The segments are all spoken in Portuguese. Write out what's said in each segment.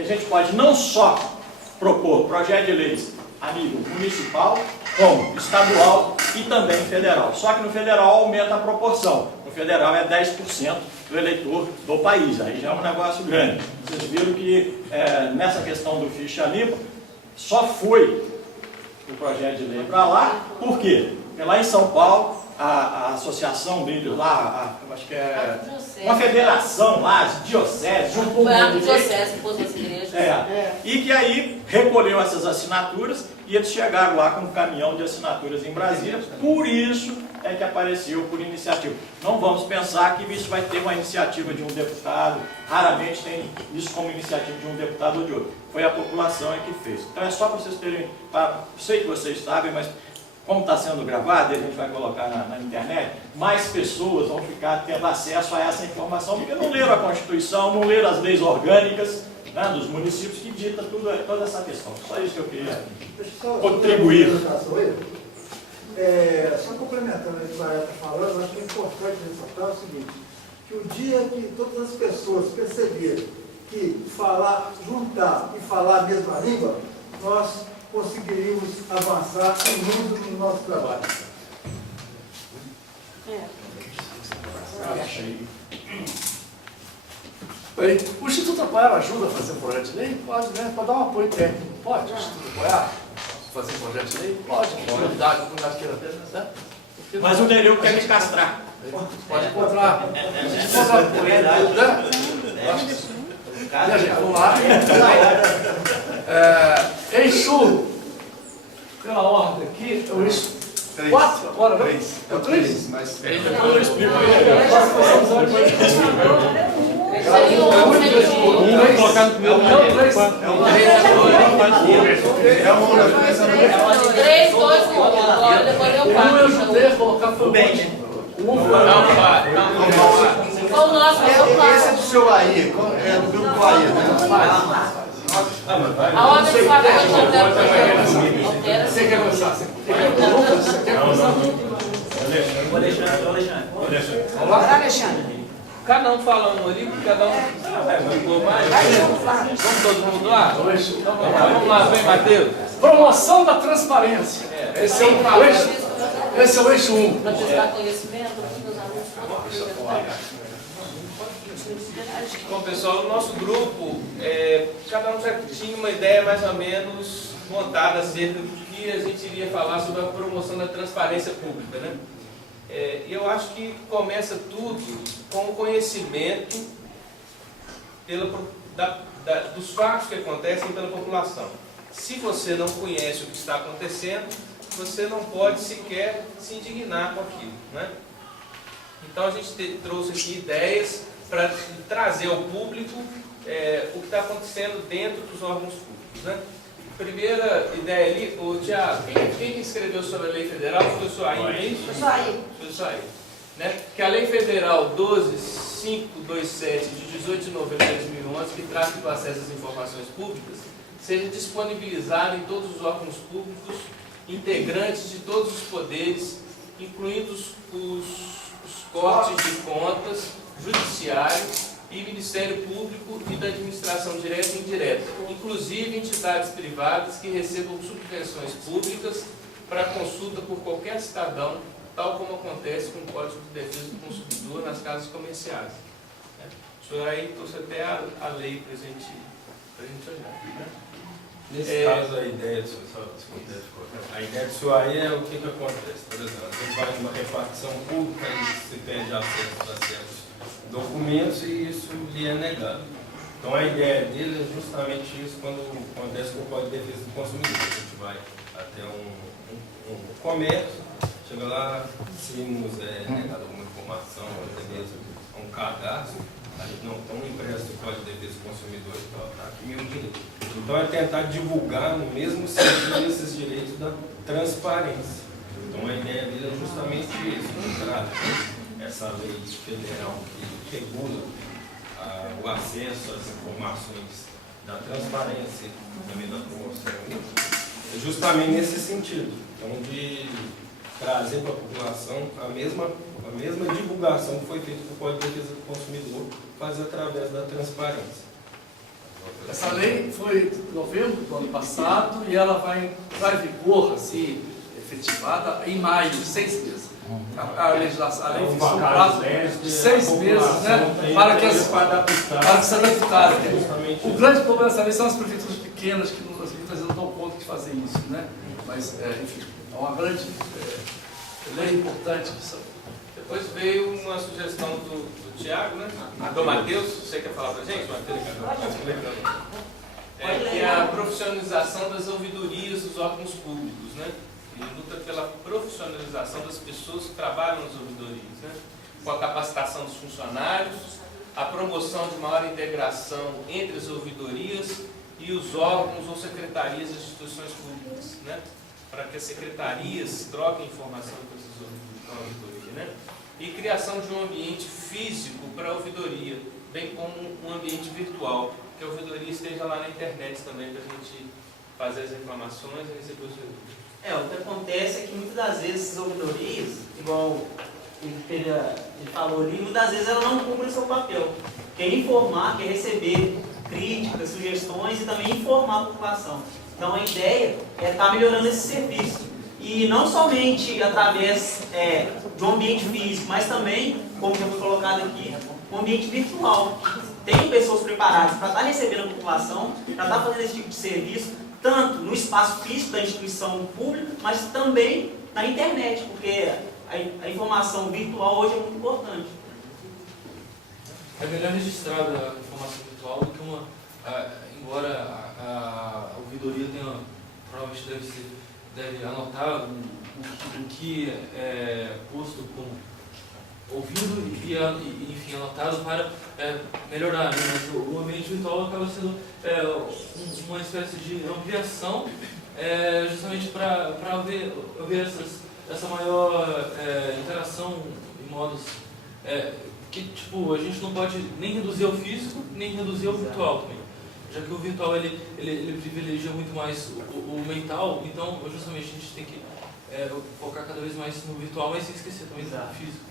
que a gente pode não só propor projeto de leis a nível municipal, como estadual e também federal. Só que no federal aumenta a proporção. No federal é 10% do eleitor do país. Aí já é um negócio grande. Vocês viram que nessa questão do ficha limpa, só foi o projeto de lei para lá. Por quê? Porque lá em São Paulo, a associação deles lá, eu acho que é uma federação lá, de diocese, juntou um diocese que pôs as igrejas. E que aí recolheu essas assinaturas e eles chegaram lá com um caminhão de assinaturas em Brasília. Por isso é que apareceu por iniciativa. Não vamos pensar que isso vai ter uma iniciativa de um deputado, raramente tem isso como iniciativa de um deputado ou de outro. Foi a população que fez. Então é só para vocês terem, sei que vocês sabem, mas como está sendo gravado, e a gente vai colocar na internet, mais pessoas vão ficar tendo acesso a essa informação, porque não leram a Constituição, não leram as leis orgânicas, né, dos municípios, que dita toda essa questão. Só isso que eu queria contribuir. Só complementando o que o Clara está falando, acho que é importante ressaltar o seguinte, que o dia que todas as pessoas perceberem que juntar e falar a mesma língua, nós conseguiríamos avançar muito no nosso trabalho. Bem, o Instituto Apoiar ajuda a fazer um projeto de lei? Pode, né? Pode dar um apoio técnico. Pode, o Instituto Apoiar fazer um projeto de lei? Pode. A comunidade queira ter, né? Mas o Nereu quer me castrar. Pode encontrar. E a gente, vamos lá. Eixo, pela ordem aqui, o eixo 4 agora, né? É o 3? Mas depois eu explico aí. Vamos colocar no primeiro É o 3. Três, dois, um. Agora depois eu Um eu passo. ajudei a colocar foi o Qual o nosso? esse é do seu aí, é do grupo Bahia, né? A ordem de pagamento altera. Você quer começar? Você quer começar? Vamos lá? Alexandre. Cada um fala um ali, cada um mandou mais. Vamos todo mundo lá? Então vamos lá, vem Matheus. Promoção da transparência. Esse é o eixo 1. Para buscar conhecimento, os alunos. Bom, pessoal, o nosso grupo, cada um já tinha uma ideia mais ou menos montada acerca do que a gente iria falar sobre a promoção da transparência pública, né? E eu acho que começa tudo com o conhecimento dos fatos que acontecem pela população. Se você não conhece o que está acontecendo, você não pode sequer se indignar com aquilo, né? Então a gente trouxe aqui ideias para trazer ao público o que está acontecendo dentro dos órgãos públicos, né? Primeira ideia ali, o Tiago, quem escreveu sobre a lei federal foi o Soaí, não é isso? Foi o Soaí. Né? Que a lei federal 12527 de 18 de novembro de 2011, que trata do acesso às informações públicas, seja disponibilizada em todos os órgãos públicos, integrantes de todos os poderes, incluindo os cortes de contas, judiciário e Ministério Público e da Administração Direta e Indireta, inclusive entidades privadas que recebam subvenções públicas para consulta por qualquer cidadão, tal como acontece com o Código de Defesa do Consumidor nas casas comerciais. O senhor aí trouxe até a lei para a gente olhar. Né? Nesse caso, a ideia do senhor aí é o que acontece. Por exemplo, a gente vai numa repartição pública e se pede acesso a certos documentos e isso lhe é negado. Então a ideia dele é justamente isso quando acontece com o Código de Defesa do Consumidor. A gente vai até um comércio, chega lá, se nos é negado alguma informação, ou até mesmo um cadastro, a gente não tem um impresso do Código de Defesa do Consumidor, está aqui meu direito. Então é tentar divulgar no mesmo sentido esses direitos da transparência. Então a ideia dele é justamente isso, entrar essa lei federal que regula o acesso às informações da transparência e também da promoção, é justamente nesse sentido, então de trazer para a população a mesma divulgação que foi feita pelo Código de Defesa do Consumidor, fazer através da transparência. Essa lei foi em novembro do ano passado e ela vai entrar em vigor, assim, efetivada em maio, 6 meses. A legislação, a lei fixou um prazo de 6 meses, né, para que se adaptarem. O grande problema dessa lei são as prefeituras pequenas, que as prefeituras não dão conta de fazer isso, né? Mas, enfim, é uma grande lei importante. Depois veio uma sugestão do Tiago, né? Do Matheus, você quer falar pra gente, Matheus? Que é a profissionalização das ouvidorias dos órgãos públicos, né? E luta pela profissionalização das pessoas que trabalham nas ouvidorias, né? Com a capacitação dos funcionários, a promoção de maior integração entre as ouvidorias e os órgãos ou secretarias das instituições públicas, né? Para que as secretarias troquem informação com a ouvidoria, né? E criação de um ambiente físico para a ouvidoria, bem como um ambiente virtual, que a ouvidoria esteja lá na internet também, para a gente fazer as reclamações e receber os resultados. O que acontece é que muitas das vezes as ouvidorias, igual ele falou ali, muitas das vezes ela não cumpre seu papel, que é informar, que é receber críticas, sugestões e também informar a população. Então a ideia é estar melhorando esse serviço. E não somente através de um ambiente físico, mas também, como já foi colocado aqui, um ambiente virtual. Tem pessoas preparadas para estar recebendo a população, para estar fazendo esse tipo de serviço, tanto no espaço físico da instituição pública, mas também na internet, porque a informação virtual hoje é muito importante. É melhor registrar a informação virtual do que uma... embora a ouvidoria tenha, provavelmente deve anotar o que é posto como ouvido e enfim, anotado para melhorar, né? Mas o ambiente virtual acaba sendo uma espécie de ampliação justamente para haver essa maior interação em modos que tipo, a gente não pode nem reduzir ao físico, nem reduzir ao virtual também. Já que o virtual ele privilegia muito mais o mental, então justamente a gente tem que focar cada vez mais no virtual, mas sem esquecer também do físico.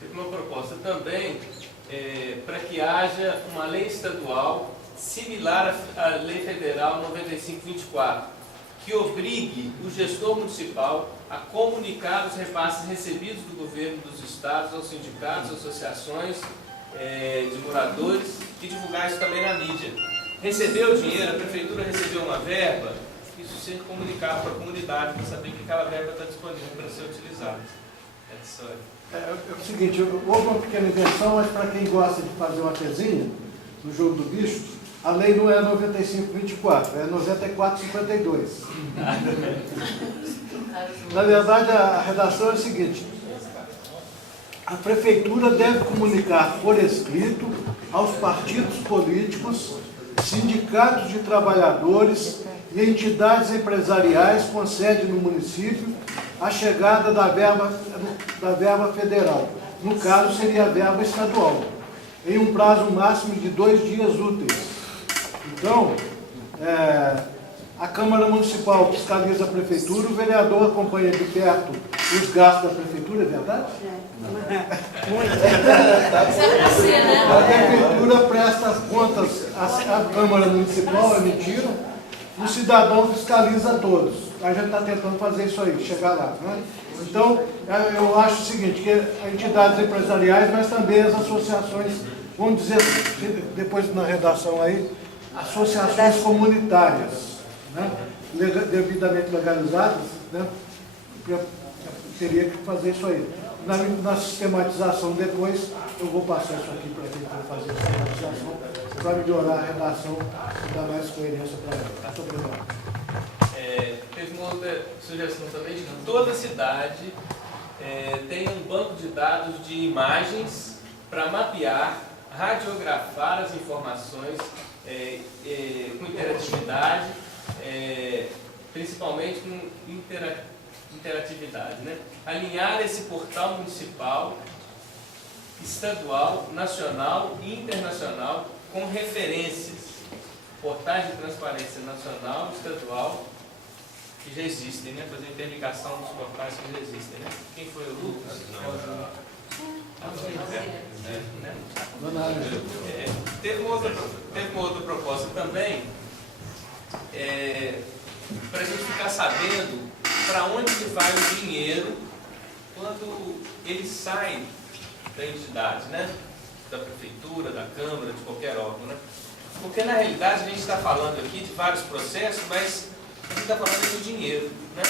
Teve uma proposta também para que haja uma lei estadual similar à Lei Federal 9524, que obrigue o gestor municipal a comunicar os repasses recebidos do governo dos estados aos sindicatos, associações de moradores e divulgar isso também na mídia. Recebeu o dinheiro, a prefeitura recebeu uma verba, isso ser comunicado para a comunidade, para saber que aquela verba está disponível para ser utilizada. É o seguinte, houve uma pequena invenção, mas para quem gosta de fazer uma pezinha no jogo do bicho, a lei não é 9524, é 9452. Na verdade, a redação é a seguinte: a prefeitura deve comunicar por escrito aos partidos políticos, sindicatos de trabalhadores e entidades empresariais com sede no município a chegada da verba federal. No caso, seria a verba estadual, em um prazo máximo de 2 dias úteis. Então, a Câmara Municipal fiscaliza a Prefeitura, o vereador acompanha de perto os gastos da Prefeitura, é verdade? Isso é pra ser, né? A Prefeitura presta as contas à Câmara Municipal, é mentira, o cidadão fiscaliza todos. A gente está tentando fazer isso aí, chegar lá, né? Então, eu acho o seguinte, que entidades empresariais, mas também as associações, vamos dizer, depois na redação aí, associações comunitárias, né? Devidamente legalizadas, né? Teria que fazer isso aí. Na sistematização depois, eu vou passar isso aqui para quem vai fazer a sistematização, para melhorar a redação e dar mais coerência para ela. Muito obrigado. Teve uma outra sugestão também de que toda cidade tenha um banco de dados de imagens para mapear, radiografar as informações com interatividade, principalmente com interatividade, né? Alinhar esse portal municipal, estadual, nacional e internacional com referências, portais de transparência nacional e estadual que já existem, né? Fazer interligação dos portais que já existem, né? Quem foi o Lucas? Não. Teve uma outra proposta também, para a gente ficar sabendo para onde que vai o dinheiro quando ele sai da entidade, né? Da prefeitura, da Câmara, de qualquer órgão, né? Porque na realidade a gente está falando aqui de vários processos, mas a gente está falando do dinheiro, né?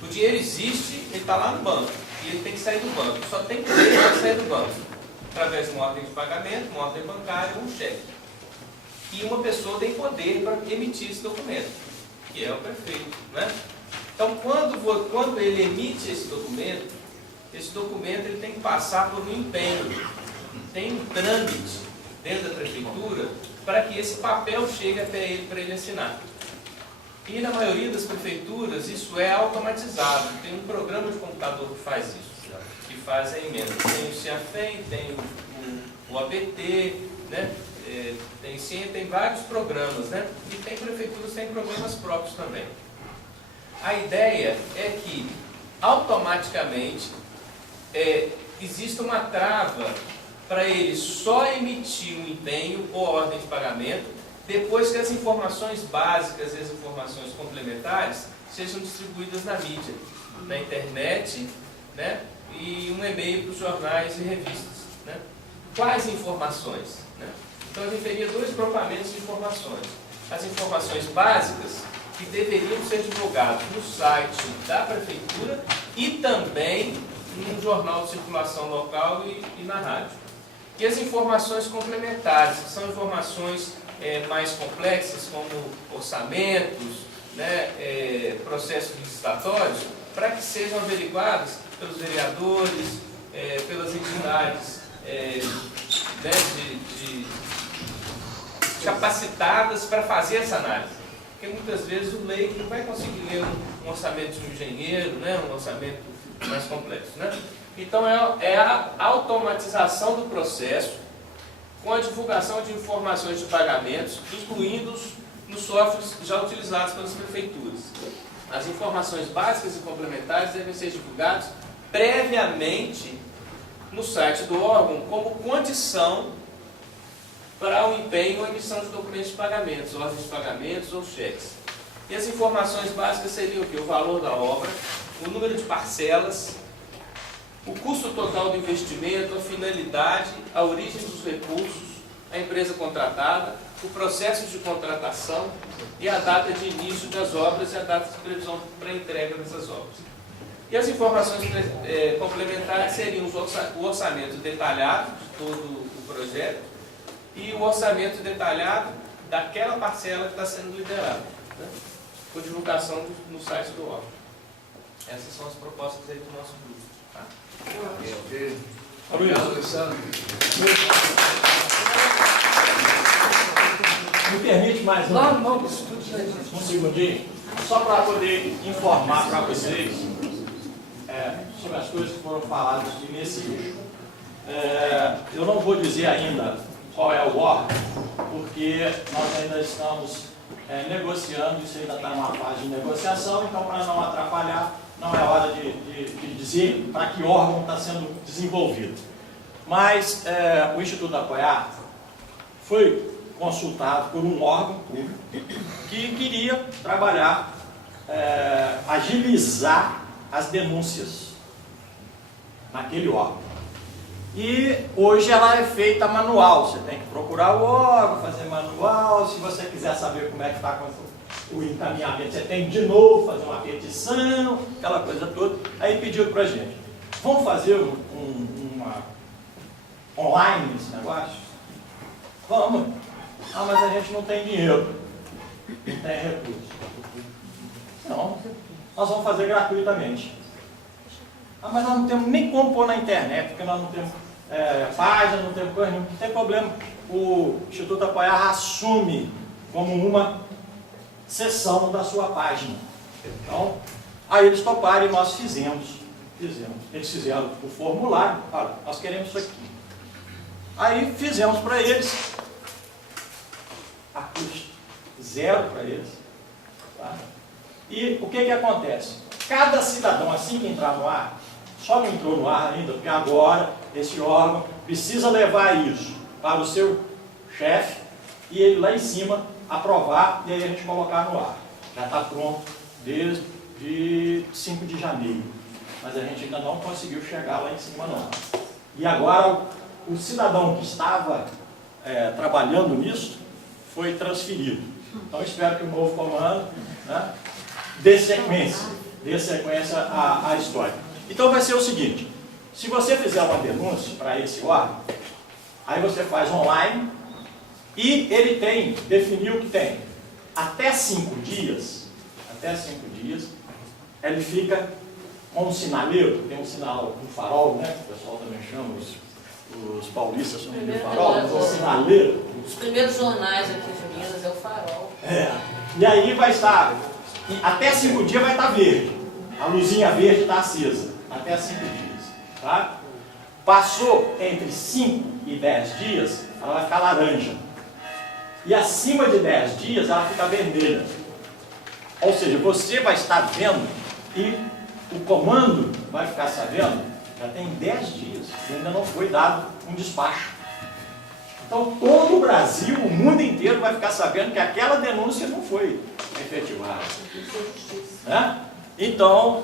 O dinheiro existe, ele está lá no banco, e ele tem que sair do banco. Só tem que sair do banco, através de uma ordem de pagamento, uma ordem bancária ou um cheque. E uma pessoa tem poder para emitir esse documento, que é o prefeito, né? Então, quando ele emite esse documento ele tem que passar por um empenho, tem um trâmite dentro da prefeitura para que esse papel chegue até ele para ele assinar. E na maioria das prefeituras isso é automatizado, tem um programa de computador que faz isso, que faz a emenda. Tem o CIAFEM, tem o ABT, né? Tem vários programas, né? E tem prefeituras que têm programas próprios também. A ideia é que automaticamente exista uma trava para ele só emitir um empenho ou ordem de pagamento depois que as informações básicas e as informações complementares sejam distribuídas na mídia, na internet, né? E um e-mail para os jornais e revistas, né? Quais informações, né? Então a gente teria dois grupamentos de informações. As informações básicas, que deveriam ser divulgadas no site da prefeitura e também no jornal de circulação local e na rádio. E as informações complementares, que são informações mais complexas, como orçamentos, né, processos licitatórios, para que sejam averiguados pelos vereadores, pelas entidades né, capacitadas para fazer essa análise. Porque muitas vezes o leigo não vai conseguir ler um orçamento de um engenheiro, né, um orçamento mais complexo, né? Então é a automatização do processo com a divulgação de informações de pagamentos, incluindo nos softwares já utilizados pelas prefeituras. As informações básicas e complementares devem ser divulgadas previamente no site do órgão como condição para o empenho ou emissão de documentos de pagamentos, ordens de pagamentos ou cheques. E as informações básicas seriam o quê? O valor da obra, o número de parcelas, o custo total do investimento, a finalidade, a origem dos recursos, a empresa contratada, o processo de contratação e a data de início das obras e a data de previsão para entrega dessas obras. E as informações complementares seriam o orçamento detalhado de todo o projeto e o orçamento detalhado daquela parcela que está sendo liderada, né? Com divulgação no site do órgão. Essas são as propostas aí do nosso grupo. Tá? Ok. Obrigado, Alexandre. Me permite mais um segundinho, só para poder informar para vocês sobre as coisas que foram faladas nesse eixo. Eu não vou dizer ainda qual é o órgão, porque nós ainda estamos negociando, isso ainda está numa fase de negociação, então para não atrapalhar, não é hora de dizer para que órgão está sendo desenvolvido. Mas o Instituto Apoiar foi consultado por um órgão público que queria trabalhar, agilizar as denúncias naquele órgão. E hoje ela é feita manual, você tem que procurar o órgão, fazer manual, se você quiser saber como é que está o encaminhamento, você tem de novo fazer uma petição, aquela coisa toda. Aí pediu para a gente, vamos fazer uma online esse negócio? Vamos. Ah, mas a gente não tem dinheiro, não tem recurso. Não, nós vamos fazer gratuitamente. Ah, mas nós não temos nem como pôr na internet, porque nós não temos página, não temos coisa nenhuma. Não tem problema. O Instituto Apoiar assume como uma seção da sua página. Então, aí eles toparam e nós fizemos. Eles fizeram o formulário. Olha, nós queremos isso aqui. Aí fizemos para eles, a custo zero para eles. Tá? E o que acontece? Cada cidadão, assim que entrar no ar, só não entrou no ar ainda, porque agora esse órgão precisa levar isso para o seu chefe, e ele lá em cima aprovar e aí a gente colocar no ar. Já está pronto desde 5 de janeiro, mas a gente ainda não conseguiu chegar lá em cima não. E agora o cidadão que estava trabalhando nisso foi transferido. Então espero que o novo comando, né, dê sequência à história. Então vai ser o seguinte, se você fizer uma denúncia para esse órgão, aí você faz online e ele definiu que tem até 5 dias, ele fica com um sinaleiro, tem um sinal, um farol, né, que o pessoal também chama, os paulistas chamam de farol, mas um sinaleiro. Os primeiros jornais aqui de Minas é o Farol. E aí vai estar, até 5 dias vai estar verde, a luzinha verde está acesa, até 5 dias, tá? Passou entre 5 e 10 dias, ela vai ficar laranja. E acima de 10 dias ela fica vermelha. Ou seja, você vai estar vendo e o comando vai ficar sabendo, já tem 10 dias e ainda não foi dado um despacho. Então todo o Brasil, o mundo inteiro vai ficar sabendo que aquela denúncia não foi efetivada. Né? Então,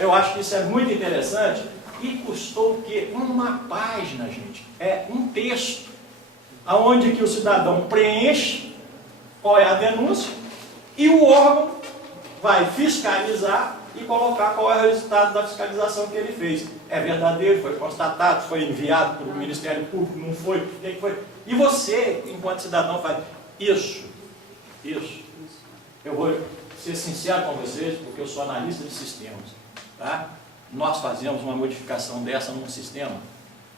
eu acho que isso é muito interessante e custou o quê? Uma página, gente. É um texto onde que o cidadão preenche qual é a denúncia e o órgão vai fiscalizar e colocar qual é o resultado da fiscalização que ele fez. É verdadeiro, foi constatado, foi enviado para o Ministério Público, não foi, o que foi? E você, enquanto cidadão, faz isso. Eu vou ser sincero com vocês, porque eu sou analista de sistemas. Tá? Nós fazemos uma modificação dessa num sistema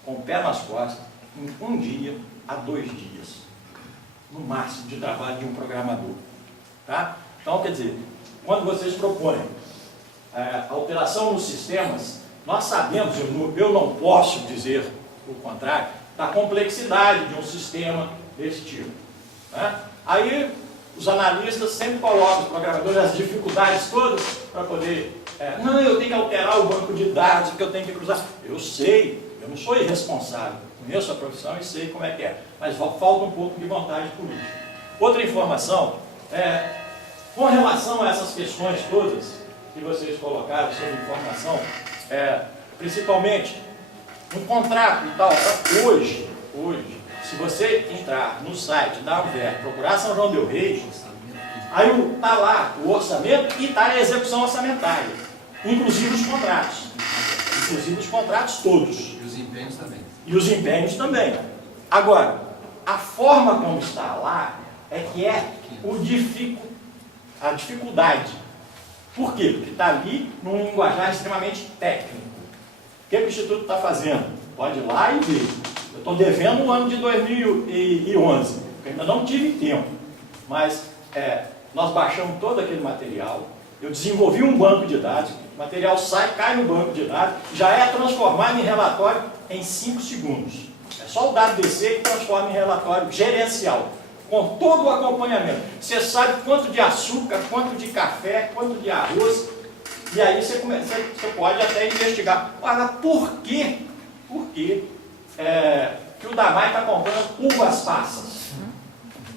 com o pé nas costas, em 1 dia a 2 dias, no máximo, de trabalho de um programador. Tá? Então, quer dizer, quando vocês propõem alteração nos sistemas, nós sabemos, eu não posso dizer o contrário, da complexidade de um sistema desse tipo. Né? Aí, os analistas sempre colocam, os programadores, as dificuldades todas para poder... não, eu tenho que alterar o banco de dados, que eu tenho que cruzar. Eu sei, eu não sou irresponsável, conheço a profissão e sei como é que é, mas falta um pouco de vontade política. Outra informação, com relação a essas questões todas que vocês colocaram sobre informação, principalmente um contrato e tal, hoje, se você entrar no site da ANVER, procurar São João del Rei, aí está lá o orçamento e está a execução orçamentária, inclusive os contratos todos. E os empenhos também. E os empenhos também. Agora, a forma como está lá é que a dificuldade. Por quê? Porque está ali num linguajar extremamente técnico. O que o Instituto está fazendo? Pode ir lá e ver. Eu estou devendo o ano de 2011, porque ainda não tive tempo. Mas nós baixamos todo aquele material, eu desenvolvi um banco de dados, o material cai no banco de dados, já é transformado em relatório em 5 segundos. É só o dado descer que transforma em relatório gerencial, com todo o acompanhamento. Você sabe quanto de açúcar, quanto de café, quanto de arroz, e aí você pode até investigar. Olha, por quê? Por quê que o Damai está comprando uvas passas?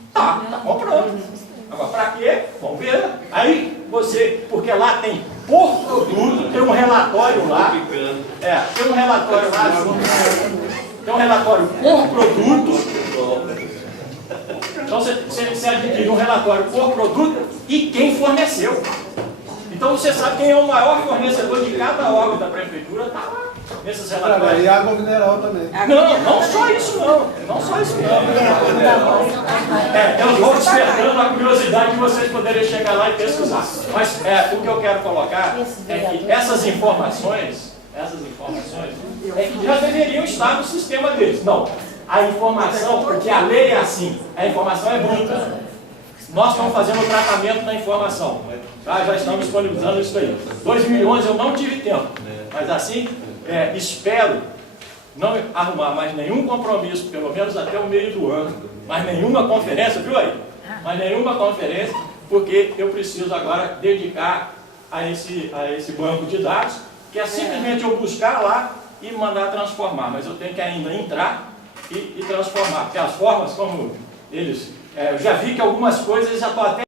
Está comprando. Agora, para quê? Vamos ver. Aí porque lá tem por produto, tem um relatório lá. Tem um relatório lá. Tem um relatório por produto. Então você adquire um relatório por produto e quem forneceu. Então você sabe quem é o maior fornecedor de cada órgão da prefeitura, está lá nesses relatórios. E água mineral também. Não só isso não. Não só isso não. Eu vou despertando a curiosidade de vocês poderem chegar lá e pesquisar. Mas o que eu quero colocar é que essas informações que já deveriam estar no sistema deles. Não. A informação, porque a lei é assim, a informação é bruta. Nós estamos fazendo o tratamento da informação. Já estamos disponibilizando isso aí. 2011 eu não tive tempo, mas assim, espero não arrumar mais nenhum compromisso, pelo menos até o meio do ano, mais nenhuma conferência, viu aí? Mais nenhuma conferência, porque eu preciso agora dedicar a esse banco de dados, que é simplesmente eu buscar lá e mandar transformar, mas eu tenho que ainda entrar, e transformar. Porque as formas como eles... eu já vi que algumas coisas já estão até